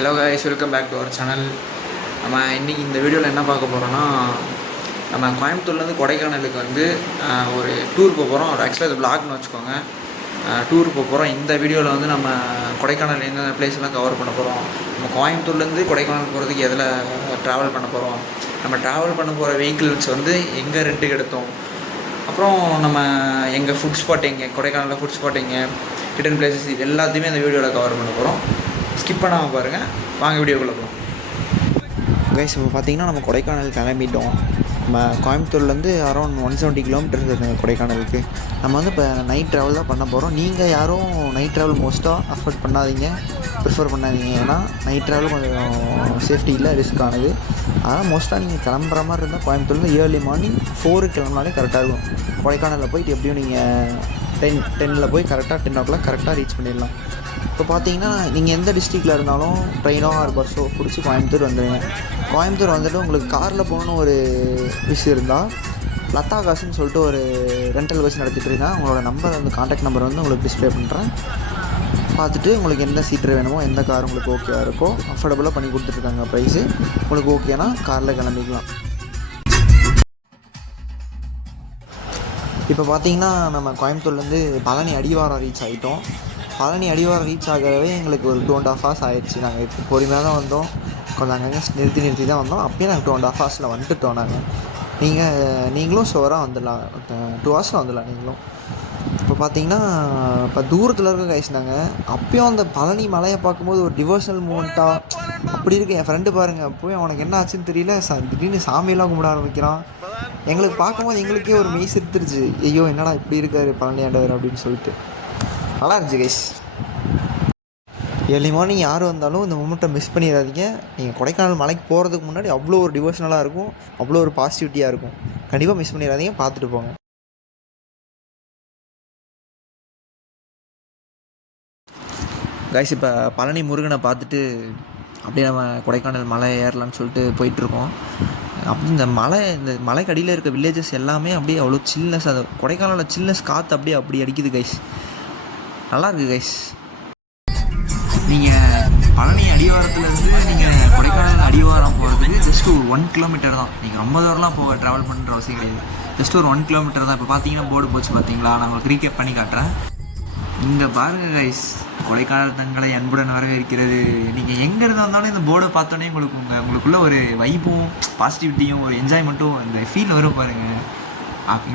Hello guys, welcome back to our channel. நம்ம இன்றைக்கி இந்த வீடியோவில் என்ன பார்க்க போகிறோன்னா, நம்ம கோயம்புத்தூர்லேருந்து கொடைக்கானலுக்கு வந்து ஒரு டூர் போக போகிறோம். ஒரு ஆக்சுவலாக இது விளாக்னு வச்சுக்கோங்க. டூர் போக போகிறோம். இந்த வீடியோவில் வந்து நம்ம கொடைக்கானல் எந்தெந்த பிளேஸ்லாம் கவர் பண்ண போகிறோம், நம்ம கோயம்புத்தூர்லேருந்து கொடைக்கானல் போகிறதுக்கு எதில் ட்ராவல் பண்ண போகிறோம், நம்ம ட்ராவல் பண்ண போகிற வெஹிக்கிள்ஸ் வந்து எங்கே ரெண்ட்டுக்கு எடுத்தோம், அப்புறம் நம்ம எங்கள் ஃபுட் ஸ்பாட் எங்கே, கொடைக்கானலில் ஃபுட் ஸ்பாட் எங்கே, ஹிடன் பிளேசஸ், இது எல்லாத்தையுமே இந்த வீடியோவில் கவர் பண்ண போகிறோம். ஸ்கிப் பண்ணாமல் பாருங்கள். வாங்க வீடியோக்குள்ளே போகலாம். கைஸ், இப்போ பார்த்தீங்கன்னா நம்ம கொடைக்கானல் கிளம்பிட்டோம். நம்ம கோயம்புத்தூர்லேருந்து அரௌண்ட் 170 கிலோமீட்டர்ஸ் இருக்குங்க கொடைக்கானலுக்கு. நம்ம வந்து இப்போ நைட் ட்ராவல் தான் பண்ண போகிறோம். நீங்கள் யாரும் நைட் ட்ராவல் மோஸ்ட்டாக அஃபோர்ட் பண்ணாதீங்க, ப்ரிஃபர் பண்ணாதீங்க. ஏன்னா நைட் ட்ராவல் கொஞ்சம் சேஃப்டி இல்லை, ரிஸ்க் ஆனது. அதனால் மோஸ்ட்டாக நீங்கள் கிளம்புற மாதிரி இருந்தால் கோயம்புத்தூர்லேருந்து ஏர்லி மார்னிங் 4 கிளம்புனாலே கரெக்டாக இருக்கும். கொடைக்கானலில் போயிட்டு எப்படியும் நீங்கள் 10 போய் கரெக்டாக 10 o'clock கரெக்டாக ரீச் பண்ணிடலாம். இப்போ பார்த்தீங்கன்னா நீங்கள் எந்த டிஸ்ட்ரிக்டில் இருந்தாலும் ட்ரெயினோ ஆர் பஸ்ஸோ பிடிச்சி கோயம்புத்தூர் வந்துடுங்க. கோயம்புத்தூர் வந்துட்டு உங்களுக்கு காரில் போகணுன்னு ஒரு விஷயம் இருந்தால் லதா காசுன்னு சொல்லிட்டு ஒரு ரெண்டல் பஸ் நடத்திட்டு இருக்கேன். உங்களோட நம்பர் வந்து கான்டாக்ட் நம்பர் வந்து உங்களுக்கு டிஸ்பிளே பண்ணுறேன். பார்த்துட்டு உங்களுக்கு எந்த சீட்டர் வேணுமோ, எந்த கார் உங்களுக்கு ஓகேவாக இருக்கோ அஃபோர்டபுளாக பண்ணி கொடுத்துட்ருக்காங்க ப்ரைஸு. உங்களுக்கு ஓகேனா காரில் கிளம்பிக்கலாம். இப்போ பார்த்தீங்கன்னா நம்ம கோயம்புத்தூர்லேருந்து பழனி அடிவாரம் ரீச் ஆகிட்டோம். பழனி அடிவாரம் ரீச் ஆகவே எங்களுக்கு ஒரு 2.5 hours ஆகிடுச்சு. நாங்கள் இப்போ பொறுமையாக தான் வந்தோம், கொஞ்சம் அங்கங்கே நிறுத்தி தான் வந்தோம். அப்பயே நாங்கள் 2.5 hours வந்துட்டோம். நீங்களும் ஷோராக வந்துடலாம், 2 hours வந்துடலாம் நீங்களும். இப்போ பார்த்தீங்கன்னா இப்போ தூரத்தில் இருக்க கைஸ், நாங்கள் அப்பயும் அந்த பழனி மலையை பார்க்கும்போது ஒரு டிவோஷனல் மூமெண்ட்டாக அப்படி இருக்குது. என் ஃப்ரெண்டு பாருங்கள், போய் அவனுக்கு என்ன ஆச்சுன்னு தெரியல, திடீர்னு சாமியெல்லாம் கும்பிட ஆரம்பிக்கிறான். எங்களுக்கு பார்க்கும்போது எங்களுக்கே ஒரு மெய் சிரித்துருச்சு. ஐயோ என்னடா இப்படி இருக்கார் பழனி ஆண்டவர் அப்படின்னு சொல்லிட்டு. நல்லா இருந்துச்சு கைஸ். ஏர்லி மார்னிங் யார் வந்தாலும் இந்த மூமெண்ட்டை மிஸ் பண்ணிடாதீங்க. நீங்கள் கொடைக்கானல் மலைக்கு போகிறதுக்கு முன்னாடி அவ்வளோ ஒரு டிவோஷனலாக இருக்கும், அவ்வளோ ஒரு பாசிட்டிவிட்டியாக இருக்கும். கண்டிப்பாக மிஸ் பண்ணிடாதீங்க, பார்த்துட்டு போங்க. கைஸ், இப்போ பழனி முருகனை பார்த்துட்டு அப்படியே நம்ம கொடைக்கானல் மலை ஏறலான்னு சொல்லிட்டு போயிட்டுருக்கோம். அப்படி இந்த மலைக்கு அடியில் இருக்க வில்லேஜஸ் எல்லாமே அப்படியே அவ்வளோ சில்னஸ், அது கொடைக்கானலில் சில்னஸ் காற்று அப்படி அடிக்குது கைஸ். நல்லா இருக்குது கைஸ். நீங்கள் பழனி அடிவாரத்துலேருந்து நீங்கள் கொடைக்கானல் அடிவாரம் போகிறதுக்கு ஜஸ்ட் ஒரு 1 kilometer தான். நீங்கள் ரொம்ப தூரம்லாம் ட்ராவல் பண்ணுற அவசியம் கிடையாது. ஜஸ்ட் ஒரு 1 kilometer தான். இப்போ பார்த்தீங்கன்னா போர்டு போச்சு பார்த்தீங்களா, நான் உங்களுக்கு ரீகேப் பண்ணி காட்டுறேன். இங்கே பாருங்கள் கைஸ், கொடைக்கானல் தங்களை அன்புடன் வரவேற்கிறது. நீங்கள் எங்கே இருந்தாலும் இந்த போர்டை பார்த்தோன்னே உங்களுக்குள்ள ஒரு வைப்பும் பாசிட்டிவிட்டியும் ஒரு என்ஜாய்மெண்ட்டும் இந்த ஃபீல் வரும் பாருங்கள்.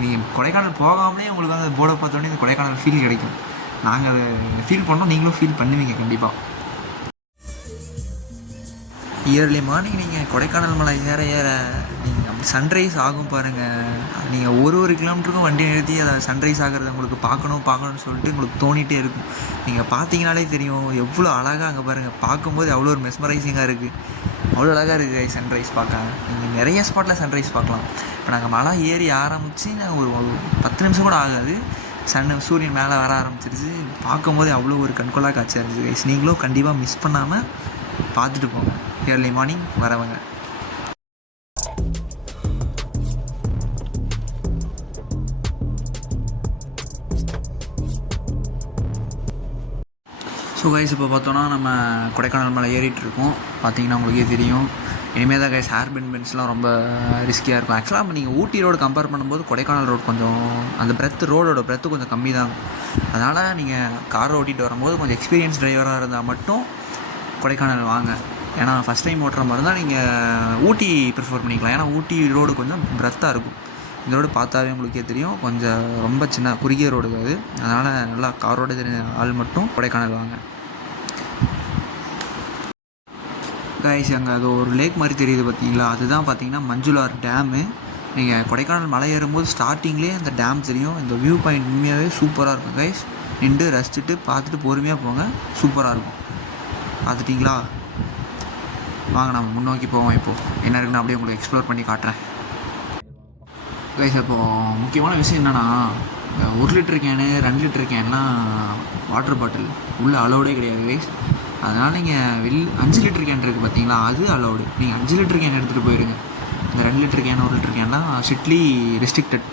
நீங்கள் கொடைக்கானல் போகாமலே உங்களுக்கு அந்த போர்டை பார்த்தோன்னே இந்த கொடைக்கானல் ஃபீல் கிடைக்கும். நாங்கள் அதை ஃபீல் பண்ணோம், நீங்களும் ஃபீல் பண்ணுவீங்க கண்டிப்பாக. இயர்லி மார்னிங் நீங்கள் கொடைக்கானல் மலை ஏற நீங்கள் அப்படி சன்ரைஸ் ஆகும் பாருங்கள். நீங்கள் ஒரு கிலோமீட்டருக்கும் வண்டி நிறுத்தி அதை சன்ரைஸ் ஆகிறத உங்களுக்கு பார்க்கணும்னு சொல்லிட்டு உங்களுக்கு தோணிகிட்டே இருக்கும். நீங்கள் பார்த்தீங்கனாலே தெரியும் எவ்வளோ அழகாக அங்கே பாருங்கள். பார்க்கும்போது அவ்வளோ ஒரு மெஸ்மரைசிங்காக இருக்குது, அவ்வளோ அழகாக இருக்குது சன்ரைஸ் பார்க்க. நீங்கள் நிறைய ஸ்பாட்டில் சன்ரைஸ் பார்க்கலாம். இப்போ நாங்கள் மலை ஏறி ஆரம்பித்து நாங்கள் ஒரு 10 நிமிஷம் கூட ஆகாது, சூரியன் மேலே வர ஆரம்பிச்சிருச்சு. பார்க்கும்போது அவ்வளோ ஒரு கண்கொள்ளா காட்சியாக இருந்துச்சு கைஸ். நீங்களும் கண்டிப்பாக மிஸ் பண்ணாமல் பார்த்துட்டு போங்க ஏர்லி மார்னிங் வரவங்க. ஸோ கைஸ், இப்போ பார்த்தோன்னா நம்ம கொடைக்கானல் மலை ஏறிட்டுருக்கோம். பார்த்தீங்கன்னா உங்களுக்கே தெரியும். இனிமேல் தான் கைஸ் ஹேர் பென்ஸ்லாம் ரொம்ப ரிஸ்கியாக இருக்கும். ஆக்சுவலாக நீங்கள் ஊட்டி ரோடு கம்பேர் பண்ணும்போது கொடைக்கானல் ரோடு கொஞ்சம் அந்த ரோடோட பிரெத்து கொஞ்சம் கம்மி தான். அதனால் நீங்கள் காரை ஓட்டிகிட்டு வரும்போது கொஞ்சம் எக்ஸ்பீரியன்ஸ் டிரைவராக இருந்தால் மட்டும் கொடைக்கானல் வாங்க. ஏன்னா ஃபஸ்ட் டைம் ஓட்டுற மாதிரி தான் நீங்கள் ஊட்டி ப்ரிஃபர் பண்ணிக்கலாம். ஏன்னா ஊட்டி ரோடு கொஞ்சம் பிரெத்தாக இருக்கும். இந்த ரோடு பார்த்தாவே உங்களுக்கே தெரியும், கொஞ்சம் ரொம்ப சின்ன குறுகிய ரோடு அது. அதனால் நல்லா காரோடு தெரிஞ்ச ஆள் மட்டும் கொடைக்கானல் வாங்க கைஸ். அங்கே அது ஒரு லேக் மாதிரி தெரியுது பார்த்தீங்களா, அதுதான் பார்த்தீங்கன்னா மஞ்சுளார் டேமு. நீங்கள் கொடைக்கானல் மலை ஏறும்போது ஸ்டார்டிங்லேயே அந்த டேம் தெரியும். இந்த வியூ பாயிண்ட் உண்மையாகவே சூப்பராக இருக்கும் கைஸ். நின்று ரசிச்சுட்டு பார்த்துட்டு பொறுமையாக போங்க, சூப்பராக இருக்கும். பார்த்துட்டிங்களா? வாங்க நம்ம முன்னோக்கி போவோம். இப்போது என்ன இருக்குன்னு அப்படியே உங்களுக்கு எக்ஸ்ப்ளோர் பண்ணி காட்டுறேன் கைஸ். இப்போது முக்கியமான விஷயம் என்னென்னா, 1 லிட்டர் கேனு 2 லிட்டர் கேன்லாம் வாட்டர் பாட்டில் உள்ளே அலோடே கிடையாது கைஸ். அதனால் நீங்கள் 5 லிட்டர் கேன் இருக்குது பார்த்தீங்களா, அது அலோடு. நீங்கள் 5 லிட்டர் கேன் எடுத்துகிட்டு போயிடுங்க. இந்த 2 லிட்டர் கேன் 1 லிட்டர் கேன்லாம் ஸ்ட்ரிக்ட்லி ரெஸ்ட்ரிக்டட்.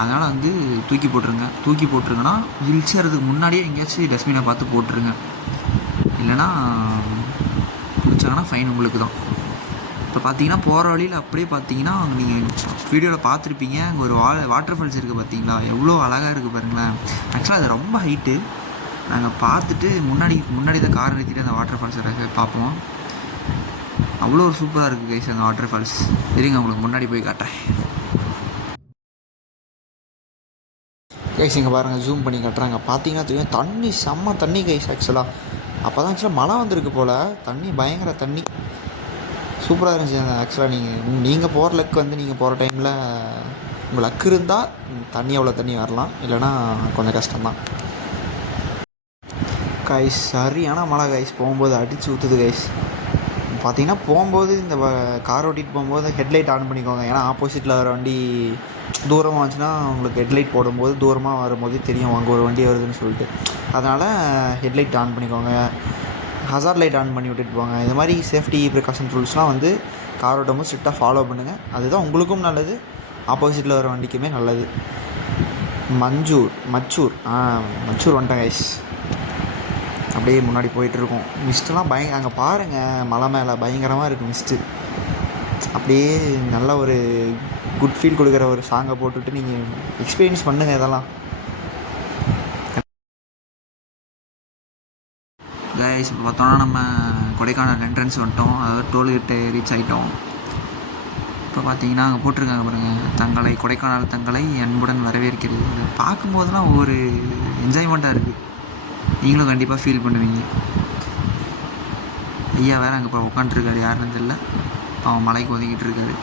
அதனால் வந்து தூக்கி போட்டுருங்கன்னா ஹில்ஸ் ஏறதுக்கு முன்னாடியே எங்கேயாச்சும் டஸ்ட்பினை பார்த்து போட்டுருங்க. இல்லைனா பிடிச்ச ஃபைன் உங்களுக்கு தான். இப்போ பார்த்தீங்கன்னா போகிற வழியில் அப்படியே பார்த்தீங்கன்னா நீங்கள் வீடியோவில் பார்த்துருப்பீங்க, அங்கே ஒரு வாட்டர் ஃபால்ஸ் இருக்குது பார்த்தீங்களா, எவ்வளோ அழகாக இருக்குது பாருங்களேன். ஆக்சுவலாக அது ரொம்ப ஹைட்டு. நாங்கள் பார்த்துட்டு முன்னாடி தான் கார் நிறுத்திட்டு அந்த வாட்டர் ஃபால்ஸை பார்ப்போம். அவ்வளோ ஒரு சூப்பராக இருக்குது கைஸ் அந்த வாட்டர் ஃபால்ஸ். இருங்க உங்களுக்கு முன்னாடி போய் காட்டுறேன் கைஸ். இங்கே பாருங்கள், ஜூம் பண்ணி காட்டுறாங்க. பார்த்தீங்கன்னா தெரியும் தண்ணி செம்ம தண்ணி கைஸ். ஆக்சுவலாக அப்போ தான் ஆக்சுவலாக மழை வந்திருக்கு போல், தண்ணி பயங்கர தண்ணி சூப்பராக இருந்துச்சு. ஆக்சுவலாக நீங்கள் போகிற லக்கு வந்து நீங்கள் போகிற டைமில் உங்கள் லக்கு இருந்தால் தண்ணி அவ்வளோ தண்ணி வரலாம், இல்லைனா கொஞ்சம் கஷ்டம்தான் கைஸ். சரியான மழை கைஸ், போகும்போது அடித்து ஊற்றுது கைஸ். பார்த்தீங்கன்னா போகும்போது இந்த கார் ஓட்டிகிட்டு போகும்போது ஹெட்லைட் ஆன் பண்ணிக்கோங்க. ஏன்னா ஆப்போசிட்டில் வர வண்டி தூரமாக வந்துச்சுன்னா உங்களுக்கு ஹெட்லைட் போடும்போது தூரமாக வரும்போது தெரியும் அங்கே ஒரு வண்டி வருதுன்னு சொல்லிட்டு. அதனால் ஹெட்லைட் ஆன் பண்ணிக்கோங்க, ஹசார்ட் லைட் ஆன் பண்ணி விட்டுட்டு போங்க. இந்த மாதிரி சேஃப்டி ப்ரிகாஷன் ரூல்ஸ்லாம் வந்து கார் ஓட்டும்போது ஸ்ட்ரிக்டாக ஃபாலோ பண்ணுங்கள். அதுதான் உங்களுக்கும் நல்லது, ஆப்போசிட்டில் வர வண்டிக்குமே நல்லது. மச்சூர் வந்துட்டேன் கைஸ். அப்படியே முன்னாடி போயிட்டுருக்கோம். மிஸ்ட்டெல்லாம் அங்கே பாருங்கள், மலை மேலே பயங்கரமாக இருக்குது மிஸ்ட்டு. அப்படியே நல்ல ஒரு குட் ஃபீல் கொடுக்குற ஒரு சாங்கை போட்டுவிட்டு நீங்கள் எக்ஸ்பீரியன்ஸ் பண்ணுங்கள் இதெல்லாம் கைஸ். இப்போ பார்த்தோன்னா நம்ம கொடைக்கானல் என்ட்ரன்ஸ் வந்துட்டோம், அதாவது டோல்கேட்டு ரீச் ஆகிட்டோம். இப்போ பார்த்தீங்கன்னா அங்கே போட்டிருக்காங்க பாருங்கள், கொடைக்கானல் தங்களை அன்புடன் வரவேற்கிறது. பார்க்கும்போதெல்லாம் ஒரு என்ஜாய்மெண்ட்டாக இருக்குது, நீங்களும் கண்டிப்பாக ஃபீல் பண்ணுவீங்க. ஐயா வேறு அங்கே இப்போ உட்காந்துருக்காரு, யாருன்னு தெரியல, அவன் மலைக்கு ஒதுங்கிட்டு இருக்காரு.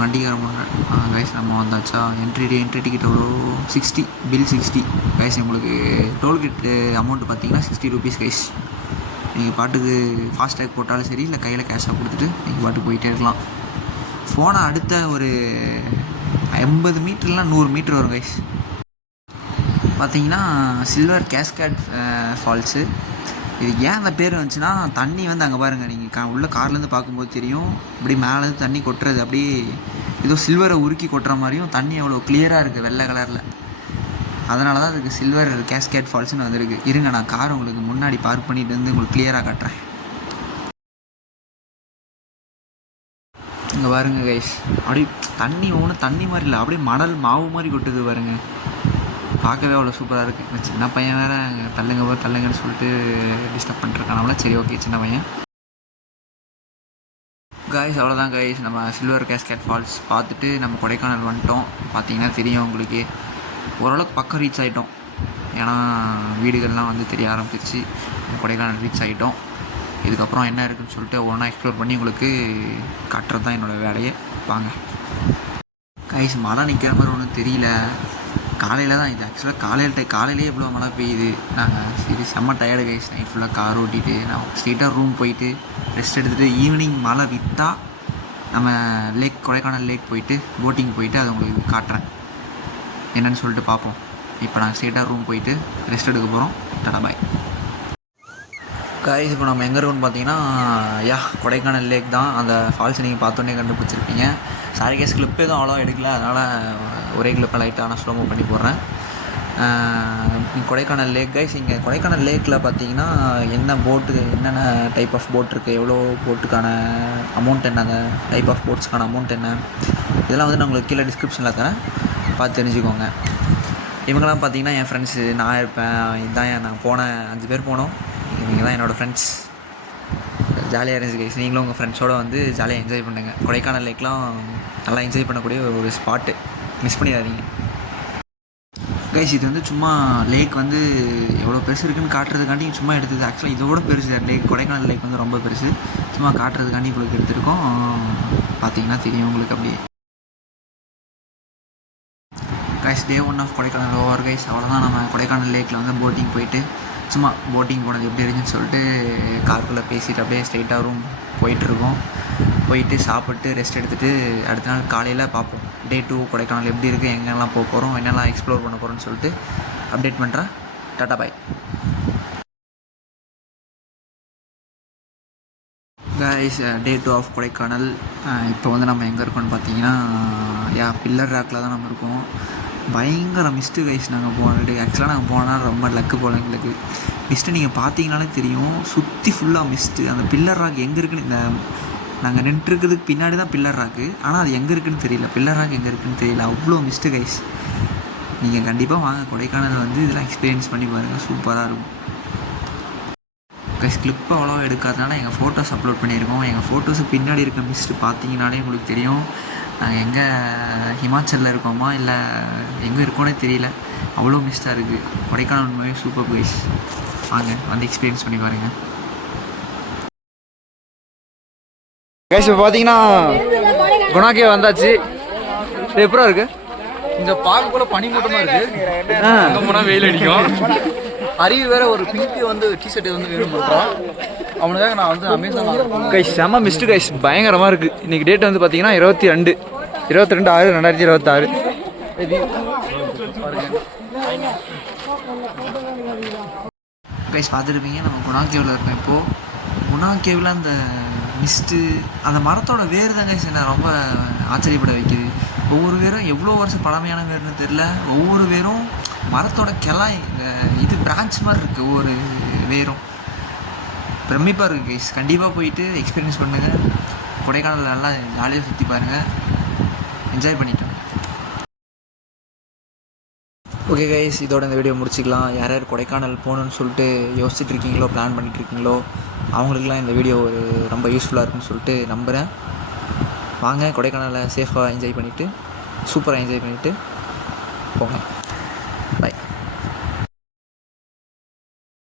வண்டிக்கார முன்னாடி கைஸ் நம்ம வந்தாச்சா. என்ட்ரி டிக்கெட் எவ்வளோ? 60 பில் 60 கைஸ். உங்களுக்கு டோல்கேட்டு அமௌண்ட்டு பார்த்தீங்கன்னா 60 ரூபீஸ் கைஸ். நீங்கள் பாட்டுக்கு ஃபாஸ்டேக் போட்டாலும் சரி, இல்லை கையில் கேஷாக கொடுத்துட்டு நீங்கள் பாட்டுக்கு போயிட்டே இருக்கலாம். போனால் அடுத்த ஒரு 80 மீட்டர்லாம் 100 மீட்டர் வரும் கைஸ். பார்த்தீங்கன்னா சில்வர் கேஸ்கேட் ஃபால்ஸு. இது ஏன் அந்த பேர் வந்துச்சுன்னா, தண்ணி வந்து அங்கே பாருங்கள், நீங்கள் உள்ள கார்லேருந்து பார்க்கும்போது தெரியும், இப்படி மேலேருந்து தண்ணி கொட்டுறது, அப்படியே ஏதோ சில்வரை உருக்கி கொட்டுற மாதிரியும் தண்ணி அவ்வளோ கிளியராக இருக்குது வெள்ளை கலரில். அதனால தான் அதுக்கு சில்வர் கேஸ்கேட் ஃபால்ஸ்னு வந்திருக்கு. இருங்க நான் கார் உங்களுக்கு முன்னாடி பார்க் பண்ணிட்டு வந்து உங்களுக்கு கிளியராக காட்டுறேன். இங்கே பாருங்கள் கைஸ், அப்படி தண்ணி ஒன்றும் தண்ணி மாதிரி இல்லை, அப்படியே மணல் மாவு மாதிரி கொட்டுது பாருங்கள். பார்க்கவே அவ்வளோ சூப்பராக இருக்குது. சின்ன பையன் வேறு தள்ளுங்கன்னு சொல்லிட்டு டிஸ்டர்ப் பண்ணிட்டுருக்கானவள. சரி ஓகே, சின்ன பையன். கைஸ் அவ்வளோதான் கைஸ், நம்ம சில்வர் கேஸ்கேட் ஃபால்ஸ் பார்த்துட்டு நம்ம கொடைக்கானல் வந்துட்டோம். பார்த்தீங்கன்னா தெரியும் உங்களுக்கு, ஓரளவுக்கு பக்கம் ரீச் ஆகிட்டோம். ஏன்னா வீடுகள்லாம் வந்து தெரிய ஆரம்பிச்சிருச்சு. கொடைக்கானல் ரீச் ஆகிட்டோம். இதுக்கப்புறம் என்ன இருக்குதுன்னு சொல்லிட்டு ஒவ்வொன்றா எக்ஸ்ப்ளோர் பண்ணி உங்களுக்கு காட்டுறது தான் என்னோடய வேலையை. வாங்க கைஸ். மழை நிற்கிற மாதிரி ஒன்றும் தெரியல. காலையில் தான் இது ஆக்சுவலாக காலையிலே எவ்வளோ மழை பெய்யுது. நாங்கள் சரி செம்ம டயர்டு கைஸ். நைட் ஃபுல்லாக கார் ஓட்டிகிட்டு நான் ஸ்ட்ரெயிட்டாக ரூம் போயிட்டு ரெஸ்ட் எடுத்துகிட்டு ஈவினிங் மழை விட்டால் நம்ம கொடைக்கானல் லேக் போயிட்டு போட்டிங் போயிட்டு அதை உங்களுக்கு காட்டுறேன், என்னென்னு சொல்லிட்டு பார்ப்போம். இப்போ நாங்கள் ஸ்ட்ரெயிட்டாக ரூம் போயிட்டு ரெஸ்ட் எடுக்க போகிறோம். Tata bye guys. இப்போ நம்ம எங்கே இருக்கோம்னு பார்த்தீங்கன்னா கொடைக்கானல் லேக் தான். அந்த ஃபால்ஸ் நீங்கள் பார்த்தோன்னே கண்டுபிடிச்சிருப்பீங்க. சாரி கேஸ் கிளிப் எதுவும் அவ்வளோ எடுக்கல, அதனால் ஒரே கிளிப்பை லைட்டாக நான் ஸ்லோமோ பண்ணி போடுறேன். கொடைக்கானல் லேக் கைஸ். இங்கே கொடைக்கானல் லேக்கில் பார்த்தீங்கன்னா என்னென்ன டைப் ஆஃப் போட் இருக்குது, எவ்வளோ போட்டுக்கான அமௌண்ட் என்ன, அந்த டைப் ஆஃப் போட்ஸ்க்கான அமௌண்ட் என்ன, இதெல்லாம் வந்து நான் உங்களுக்கு கீழே டிஸ்கிரிப்ஷனில் தரேன், பார்த்து தெரிஞ்சுக்கோங்க. இவங்கெல்லாம் பார்த்தீங்கன்னா என் ஃப்ரெண்ட்ஸு, நான் இருப்பேன். இதுதான் நான் போன 5 பேர் போனோம். இவங்க தான் என்னோடய ஃப்ரெண்ட்ஸ். ஜாலியாக இருந்துச்சு கைஸ். நீங்களும் உங்கள் ஃப்ரெண்ட்ஸோடு வந்து ஜாலியாக என்ஜாய் பண்ணுங்கள். கொடைக்கானல் லேக்லாம் நல்லா என்ஜாய் பண்ணக்கூடிய ஒரு ஸ்பாட்டு, மிஸ் பண்ணிடாதீங்க கைஸ். இது வந்து சும்மா லேக் வந்து எவ்வளோ பெருசு இருக்குதுன்னு காட்டுறதுக்காண்டி சும்மா எடுத்தது. ஆக்சுவலாக இதோட பெருசு லேக், கொடைக்கானல் லேக் வந்து ரொம்ப பெருசு. சும்மா காட்டுறதுக்காண்டி உங்களுக்கு எடுத்துருக்கோம். பார்த்தீங்கன்னா தெரியும் உங்களுக்கு. அப்படியே guys, day 1 of Kodaikanal over guys. அவ்வளோதான். நம்ம கொடைக்கானல் லேக்கில் வந்து போட்டிங் போயிட்டு சும்மா போட்டிங் போனது எப்படி இருந்துச்சுன்னு சொல்லிட்டு காருக்குள்ளே பேசிட்டு அப்படியே ஸ்ட்ரெயிட்டாக ரூம் போயிட்டுருக்கோம். போயிட்டு சாப்பிட்டு ரெஸ்ட் எடுத்துகிட்டு அடுத்த நாள் காலையில் பார்ப்போம். டே 2 கொடைக்கானல் எப்படி இருக்குது, எங்கெல்லாம் போக போகிறோம், என்னெல்லாம் எக்ஸ்ப்ளோர் பண்ண போகிறோன்னு சொல்லிட்டு அப்டேட் பண்ணுறேன். Tata bye guys. Day 2 of Kodaikanal. இப்போ வந்து நம்ம எங்கே இருக்கோம்னு பார்த்தீங்கன்னா பில்லர் ராக்கில் தான் நம்ம இருக்கோம். பயங்கர மிஸ்ட்டு கைஸ். நாங்கள் போனது ஆக்சுவலாக நாங்கள் போனால் ரொம்ப லக்கு போல் எங்களுக்கு. மிஸ்ட்டு நீங்கள் பார்த்தீங்கனாலே தெரியும், சுற்றி ஃபுல்லாக மிஸ்ட்டு. அந்த பில்லர் ராக் எங்கே இருக்குன்னு, இந்த நாங்கள் நின்றுருக்கிறதுக்கு பின்னாடி தான் பில்லர் ராக்கு, ஆனால் அது எங்கே இருக்குதுன்னு தெரியல. பில்லர் ராக் எங்கே இருக்குதுன்னு தெரியல, அவ்வளோ மிஸ்ட்டு கைஸ். நீங்கள் கண்டிப்பாக வாங்க கொடைக்கானல் வந்து இதெல்லாம் எக்ஸ்பீரியன்ஸ் பண்ணி பாருங்கள், சூப்பராக இருக்கும் கைஸ். கிளிப் அவ்வளோவா எடுக்காதனால எங்கள் ஃபோட்டோஸ் அப்லோட் பண்ணியிருக்கோம். எங்கள் ஃபோட்டோஸு பின்னாடி இருக்க மிஸ்ட்டு பார்த்தீங்கனாலே உங்களுக்கு தெரியும் நாங்கள் எங்கே ஹிமாச்சலில் இருக்கோமா இல்லை எங்கே இருக்கோன்னே தெரியல, அவ்வளோ மிஸ்ட்டாக இருக்குது. கொடைக்கானல் உண்மையே சூப்பர் கைஸ். வாங்க வந்து எக்ஸ்பீரியன்ஸ் பண்ணி பாருங்கள் கைஸ். இப்போ பார்த்தீங்கன்னா குணாக்கே வந்தாச்சு. இது எப்படா இருக்குது? இங்கே பார்க்க போல பனி மூட்டமாக இருக்குது. அங்கே போனால் வெயில் அடிக்கும். அருவி வேற ஒரு பிங்க் வந்து டிஷர்ட் வந்து வேணும் பண்ணுறான். அவனுக்காக நான் வந்து அமேசான் கைஸ் செம்ம மிஸ்ட்டு கைஸ், பயங்கரமாக இருக்குது. இன்றைக்கி டேட் வந்து பார்த்தீங்கன்னா 22/6/2026. கைஸ் பார்த்துருப்பீங்க நம்ம குணா கேவில் இருக்கோம். இப்போது குணா கேவில் அந்த மிஸ்ட்டு, அந்த மரத்தோட வேர் தான் கைஸ் என்ன ரொம்ப ஆச்சரியப்பட வைக்குது. ஒவ்வொரு வேரும் எவ்வளோ வருஷம் பழமையான வேர்னு தெரில, ஒவ்வொரு வேரும் மரத்தோட கிளை இது பிரான்ச் மாதிரி இருக்குது. ஒவ்வொரு வேரும் பிரமிப்பாக இருக்குது கைஸ். கண்டிப்பாக போயிட்டு எக்ஸ்பீரியன்ஸ் பண்ணுங்கள். கொடைக்கானல் நல்லா ஜாலியாக சுற்றி பாருங்கள், என்ஜாய் பண்ணிட்டோம். ஓகே கைஸ், இதோட இந்த வீடியோ முடிச்சிக்கலாம். யார் யார் கொடைக்கானல் போகணுன்னு சொல்லிட்டு யோசிச்சுட்டு இருக்கீங்களோ, பிளான் பண்ணிகிட்ருக்கீங்களோ, அவங்களுக்குலாம் இந்த வீடியோ ரொம்ப யூஸ்ஃபுல்லாக இருக்குன்னு சொல்லிட்டு நம்புகிறேன். வாங்க கொடைக்கானலை சேஃபாக என்ஜாய் பண்ணிவிட்டு, சூப்பராக என்ஜாய் பண்ணிவிட்டு போங்க.